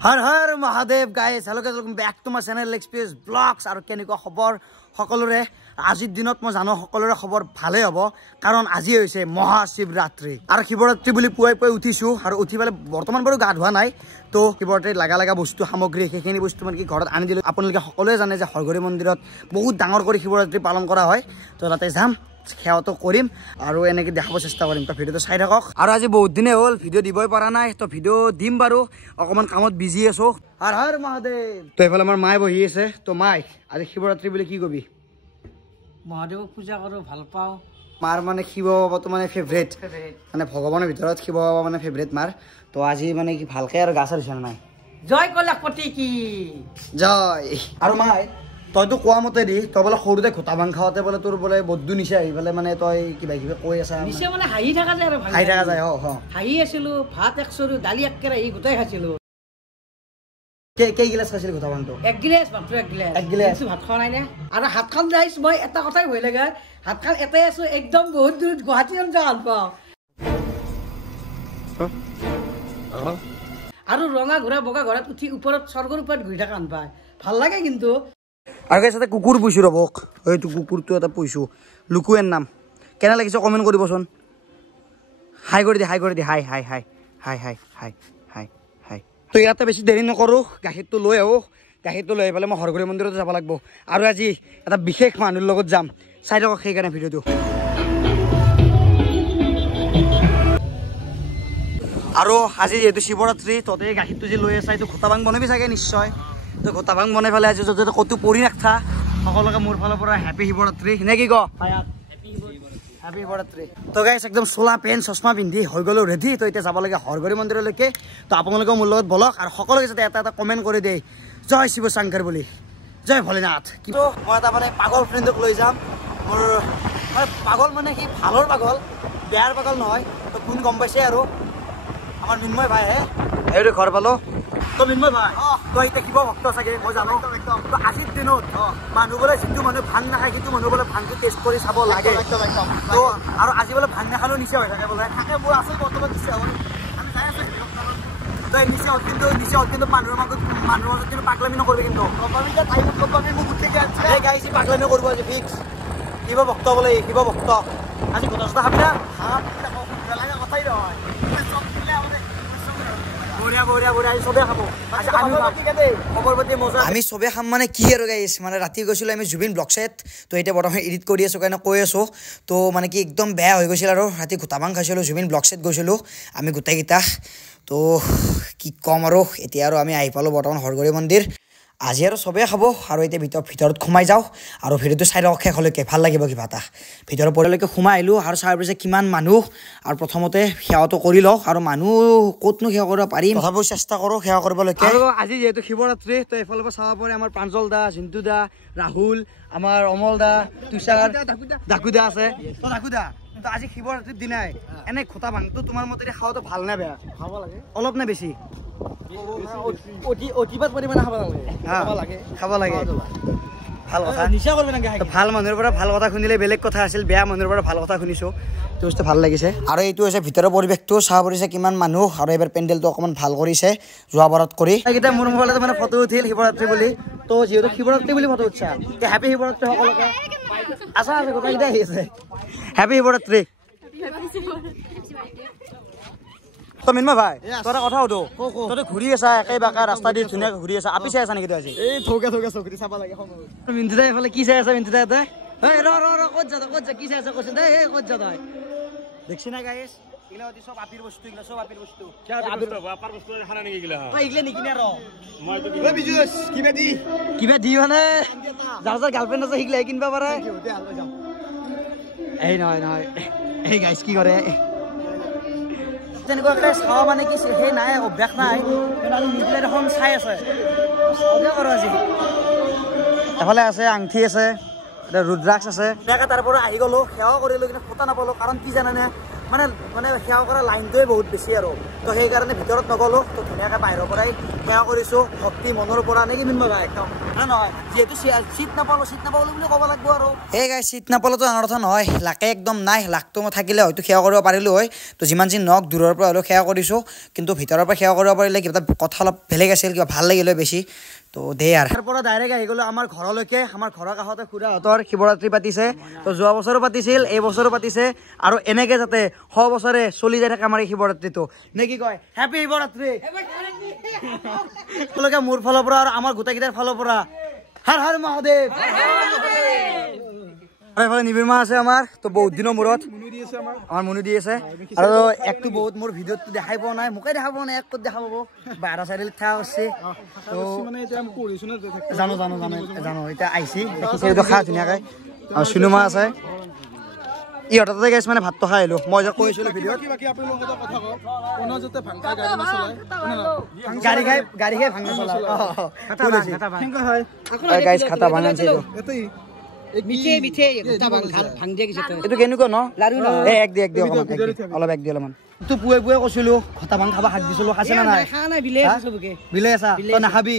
Har Har Mahadev guys hello' guys welcome back to my channel experience vlogs আৰু কেনেকুৱা খবৰ সকলোৰে আজিৰ দিনত মই জানো সকলোৰে খবৰ ভালেই হ'ব কাৰণ আজি হৈছে মহাশিৱৰাত্ৰি আৰু শিৱৰাত্ৰি বুলি পুৱাই পুৱাই উঠিছোঁ আৰু উঠি পেলাই বৰ্তমান বাৰু গা ধোৱা নাই তো শিৱৰাত্ৰিত লাগা বস্তু সামগ্ৰী সেইখিনি বস্তু মানে কি ঘৰত আনি দিলোঁ আপোনালোকে সকলোৱে জানে যে হৰগুৰি মন্দিৰত বহুত ডাঙৰ কৰি শিৱৰাত্ৰি পালন কৰা হয় তো তাতে যাম সেৱাটো কৰিম আৰু এনেকৈ দেখাব চেষ্টা কৰিম তো ভিডিঅ'টো চাই থাকক আৰু আজি বহুত দিনে হ'ল ভিডিঅ' দিবই পৰা নাই তো ভিডিঅ' দিম বাৰু অকণমান কামত বিজি আছোঁ হৰ হৰ মহাদেৱ তো এইফালে আমাৰ মায়ে বহি আছে তো মাই আজি শিৱৰাত্ৰি বুলি কি কবি মহাদেৱক পূজা কৰোঁ ভাল পাওঁ মাৰ মানে শিৱ বাবাটো মানে ফেভৰেট মানে ভগৱানৰ ভিতৰত শিৱ বাবা মানে ফেভৰেট মাৰ তো আজি মানে কি ভালকৈ আৰু গা চা ধুইছে নাই জয় কলাপতি কি জয় আৰু মাই তইতো কোৱা মতে দি তই বোলে সৰুতে ঘোটা ভাং খাওঁতে বোলে তোৰ বোলে বদ্ধু নিচে আহি পেলাই মানে তই কিবা কিবি কৈ আছা নিচে মানে হাঁহি থকা যায় আৰু হাঁহি থকা যায় হাঁহি আছিলোঁ ভাত এক চৰু দালি এক কেৰাহী গোটাই খাইছিলোঁ কেই গিলাচ খাইছিলি ঘোটা ভাংটো এক গিলাচ মাত্ৰ এক গিলাচ ভাত খোৱা নাই নে আৰু হাতখন যাইছ মই এটা কথাই ভয় লাগে হাতখন এটাই আছোঁ একদম বহুত দূৰ গুৱাহাটী যা ভাল পাওঁ আৰু ৰঙা ঘোঁৰা বগা ঘোঁৰাত উঠি ওপৰত স্বৰ্গৰ ওপৰত ঘূৰি থকা পায় ভাল লাগে কিন্তু আৰু গাইছ এটা কুকুৰ পুহিছোঁ ৰ'বক এইটো কুকুৰটো এটা পুহিছোঁ লুকুৱেৰ নাম কেনে লাগিছে কমেণ্ট কৰিবচোন হাই কৰি দি হাই হাই হাই হাই হাই হাই হাই হাই তো ইয়াতে বেছি দেৰি নকৰোঁ গাখীৰটো লৈ আহোঁ গাখীৰটো লৈ আহি পেলাই মই হৰগুৰি মন্দিৰতে যাব লাগিব আৰু আজি এটা বিশেষ মানুহৰ লগত যাম চাই থাকক সেইকাৰণে ভিডিঅ'টো আৰু আজি যিহেতু শিৱৰাত্ৰি তহঁতে গাখীৰটো যে লৈ আছা এইটো ঘোটা ভাং বনাবি চাগে নিশ্চয় তো ঘোটা ভাং বনাই পেলাই আজি যদি ক'তো পৰি নাথা সকলোকে মোৰ ফালৰ পৰা হেপী শিৱৰাত্ৰি নে কি ক হেপী শিৱৰাত্ৰি তো গাইছ একদম চোলা পেণ্ট চশমা পিন্ধি হৈ গ'লো ৰেডি তো এতিয়া যাব লাগে হৰগুৰি মন্দিৰলৈকে তো আপোনালোকে মোৰ লগত বলক আৰু সকলোকে যাতে এটা কমেণ্ট কৰি দিয়ে জয় শিৱ শংকৰ বুলি জয় ভোলেনাথ কিন্তু মই এটা মানে পাগল ফ্ৰেণ্ডক লৈ যাম মোৰ পাগল মানে কি ভালৰ পাগল বেয়াৰ পাগল নহয় তো কোন গম পাইছে আৰু আমাৰ মিন্ময় ভাই হে এইটো ঘৰ পালোঁ তো মিন্ময় ভাই তই এতিয়া শিৱ ভক্ত চাগে মই জানো তো আজিৰ দিনত মানুহ বোলে যিটো মানুহ ভাং নাখায় সেইটো মানুহ বোলে ভাংটো টেষ্ট কৰি চাব লাগে তো আৰু আজি বোলে ভাং নাখালেও নিচা হৈ থাকে বোলে থাকে মোৰ আছে বৰ্তমান নিচা হ'ল আমি চাই আছোঁ তই নিচা হ'ল কিন্তু মানুহৰ মাজত কিন্তু পাগলামি নকৰিবি কিন্তু মোক গোটেই গাইছে পাগলামি কৰিব আজি ফিক্স শিৱ ভক্ত বোলে শিৱ ভক্ত আজি গোটা চোটা খাবি না কথাই নহয় আমি চবে খাম মানে কি আৰু গাইছ মানে ৰাতি গৈছিলোঁ আমি জুবিন ব্লগ ছেট তো এতিয়া বৰ্তমান এডিট কৰি আছোঁ কাৰণে কৈ আছোঁ তো মানে কি একদম বেয়া হৈ গৈছিল আৰু ৰাতি ঘোটা ভাং খাইছিলোঁ জুবিন ব্লগ ছেট গৈছিলোঁ আমি গোটেইকেইটা তো কি ক'ম আৰু এতিয়া আৰু আমি আহি পালোঁ বৰ্তমান হৰগুৰি মন্দিৰ আজি আৰু চবেই খাব আৰু এতিয়া ভিতৰত সোমাই যাওঁ আৰু ভিডিঅ'টো চাই লওক শেষলৈকে ভাল লাগিব কিবা এটা ভিতৰৰ পৰিলৈকে সোমাই আহিলোঁ আৰু চাই পিছে কিমান মানুহ আৰু প্ৰথমতে সেৱাটো কৰি লওক আৰু মানুহ ক'তনো সেৱা কৰিব পাৰিম তথাপিও চেষ্টা কৰোঁ সেৱা কৰিবলৈকে আৰু আজি যিহেতু শিৱৰাত্ৰি তো এইফালৰ পৰা চাব পাৰে আমাৰ প্ৰাঞ্জল দা জিন্তু দা ৰাহুল আমাৰ অমল দা তুষাৰ ডাকু দা আছে তো ডাকু দা তো আজি শিৱৰাত্ৰিৰ দিনাই এনে ঘোটা ভাংটো তোমাৰ মতে খাওঁটো ভাল নে বেয়া খাব লাগে অলপ নে বেছি অতিপাত পৰিমাণে খাব লাগে ভাল কথা নিচা কৰিব লাগে ভাল মানুহৰ পৰা ভাল কথা শুনিলে বেলেগ কথা আছিল বেয়া মানুহৰ পৰা ভাল কথা শুনিছোঁ তো বস্তু ভাল লাগিছে আৰু এইটো হৈছে ভিতৰৰ পৰিৱেশটো চাব পৰিছে কিমান মানুহ আৰু এইবাৰ পেণ্ডেলটো অকণমান ভাল কৰিছে যোৱাবাৰত কৰি এইকেইটা মোৰ মোবাইলতে মানে ফটো উঠিল শিৱৰাত্ৰি বুলি তো যিহেতু শিৱৰাত্ৰি বুলি ফটো উঠছা হেপী শিৱৰাত্ৰি সকলোকে আছা আছে গোটেইকেইটা আহি আছে হেপী শিৱৰাত্ৰি তো মিন্ময় ভাই তই এটা কথা সুধো তই ঘূৰি আছা একে বাকা ৰাস্তা দি ধুনীয়াকৈ ঘূৰি আছা আপি চাই আছা নেকি তই আজি এই থৌকে চকুৰি চাব লাগে মিন্তু দা এইফালে কি চাই আছা মিন্তু দা তই ক'ত যা কি চাই আছা কৈছে দে ক'ত যা তই দেখছি না গাইছ এগুলা অতি সব আপিৰ বস্তু এগুলা সব আপিৰ বস্তু আপাৰ বস্তু খানা নেকি এগুলা তই এগুলা নিকিনে ৰ মই তো বিজুস কিবা দি মানে যাৰ গাৰ্লফ্ৰেণ্ড আছে এগুলা কিনবা পাৰে এই নহয় এই গাইছ কি কৰে তেনেকুৱাকৈ চাওঁ মানে কি সেই নাই অভ্যাস নাই কিন্তু আজি নিদিলে দেখোন চাই আছে চাওঁকে কৰোঁ আজি এফালে আছে আংঠি আছে এতিয়া ৰুদ্ৰাক্স আছে তেনেকৈ তাৰ পৰা আহি গ'লোঁ সেৱাও কৰিলোঁ কিন্তু ফটা নাপালোঁ কাৰণ কি জানেনে মানে মানে সেৱা কৰা লাইনটোৱে বহুত বেছি আৰু তো সেইকাৰণে ভিতৰত নগ'লোঁ তো ধুনীয়াকৈ বাহিৰৰ পৰাই সেৱা কৰিছোঁ ভক্তি মনৰ পৰা নেকি মিনব ভাই একদম নহয় যিহেতু চিট নাপালোঁ বুলি ক'ব লাগিব আৰু সেই গাই চিট নাপালেতো ডাঙৰ কথা নহয় লাকে একদম নাই লাকটো মই থাকিলে হয়তো সেৱা কৰিব পাৰিলোঁ হয় তো যিমান যি নহওক দূৰৰ পৰা হ'লেও সেৱা কৰিছোঁ কিন্তু ভিতৰৰ পৰা সেৱা কৰিব পাৰিলে কিবা কথা অলপ বেলেগ আছিল কিবা ভাল লাগিলে বেছি তো দে আৰু তাৰ পৰা ডাইৰেক্ট আহি গ'লোঁ আমাৰ ঘৰলৈকে আমাৰ ঘৰৰ কাষতে খুৰাহঁতৰ শিৱৰাত্ৰি পাতিছে তো যোৱা বছৰো পাতিছিল এই বছৰো পাতিছে আৰু এনেকৈ যাতে 100 বছৰে চলি যাই থাকে আমাৰ এই শিৱৰাত্ৰিটো নে কি কয় হেপী শিৱৰাত্ৰি তেওঁলোকে মোৰ ফালৰ পৰা আৰু আমাৰ গোটেইকেইটাৰ ফালৰ পৰা হৰ হৰ মহাদেৱ এইফালে নিবিৰমা আছে আমাৰ তো বহুত দিনৰ মূৰত আমাৰ মনু দি আছে আৰু একটো বহুত মোৰ ভিডিঅ'টো দেখাই পোৱা নাই মোকে দেখা পোৱা নাই এক ক'ত দেখা পাব বাহিৰা চাইডত থকা হৈছে জানো এতিয়া আহিছে খা ধুনীয়াকৈ আৰু চিনেমা আছে ইহঁতৰ তাতে গাইছ মানে ভাতটো খাই আহিলোঁ মই যে কৈছিলোঁ ভিডিঅ'ত গাড়ী খাই ভাঙা চলা গাইছ খাতা ভাঙাইছে এইটো কেনেকুৱা ন এক দি অলপ এক দি অলপমান পুৱে কৈছিলোঁ ঘটা ভাং খাব শাক দিছিলোঁ খাইছে নে নাই বিলাই আছা তই নাখাবি